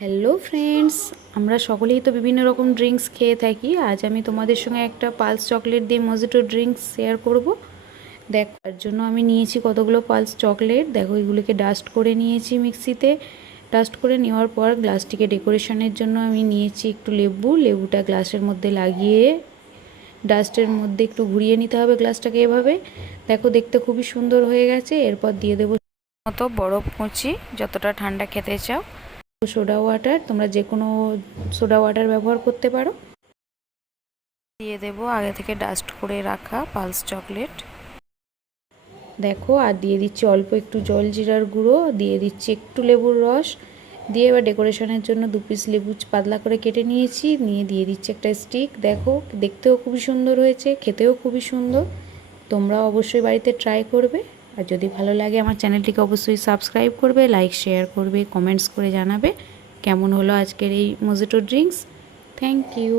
Hello friends, আমরা সকলেই তো বিভিন্ন রকম ড্রিঙ্কস খেয়ে থাকি। আজ আমি তোমাদের সঙ্গে একটা পালস চকলেট দিয়ে মজিটো ড্রিঙ্কস শেয়ার করব। দেখো, তার জন্য আমি নিয়েছি কতগুলো পালস চকলেট। দেখো, এগুলোকে ডাস্ট করে নিয়েছি মিক্সিতে। ডাস্ট করে নেওয়ার পর গ্লাসটিকে ডেকোরেশনের জন্য আমি নিয়েছি একটু লেবুটা গ্লাসের মধ্যে লাগিয়ে ডাস্টের মধ্যে একটু ঘুরিয়ে নিতে হবে গ্লাসটাকে এভাবে। দেখো, দেখতে খুবই সুন্দর হয়ে গেছে। এরপর দিয়ে দেবো মতো বরফ কুচি, যতটা ঠান্ডা খেতে চাও। সোডা ওয়াটার, তোমরা যে কোনো সোডা ওয়াটার ব্যবহার করতে পারো। দিয়ে দেবো আগে থেকে ডাস্ট করে রাখা পালস চকলেট। দেখো, আর দিয়ে দিচ্ছি অল্প একটু জল জিরার গুঁড়ো, দিয়ে দিচ্ছি একটু লেবুর রস, দিয়ে এবার ডেকোরেশনের জন্য 2 পিস লেবু পাতলা করে কেটে নিয়েছি, নিয়ে দিয়ে দিচ্ছি একটা স্টিক। দেখো, দেখতেও খুবই সুন্দর হয়েছে, খেতেও খুবই সুন্দর। তোমরা অবশ্যই বাড়িতে ট্রাই করবে। আর যদি ভালো লাগে আমার চ্যানেলটিকে অবশ্যই সাবস্ক্রাইব করবে, লাইক শেয়ার করবে, কমেন্টস করে জানাবে কেমন হলো আজকের এই মজিটো ড্রিঙ্কস। Thank you.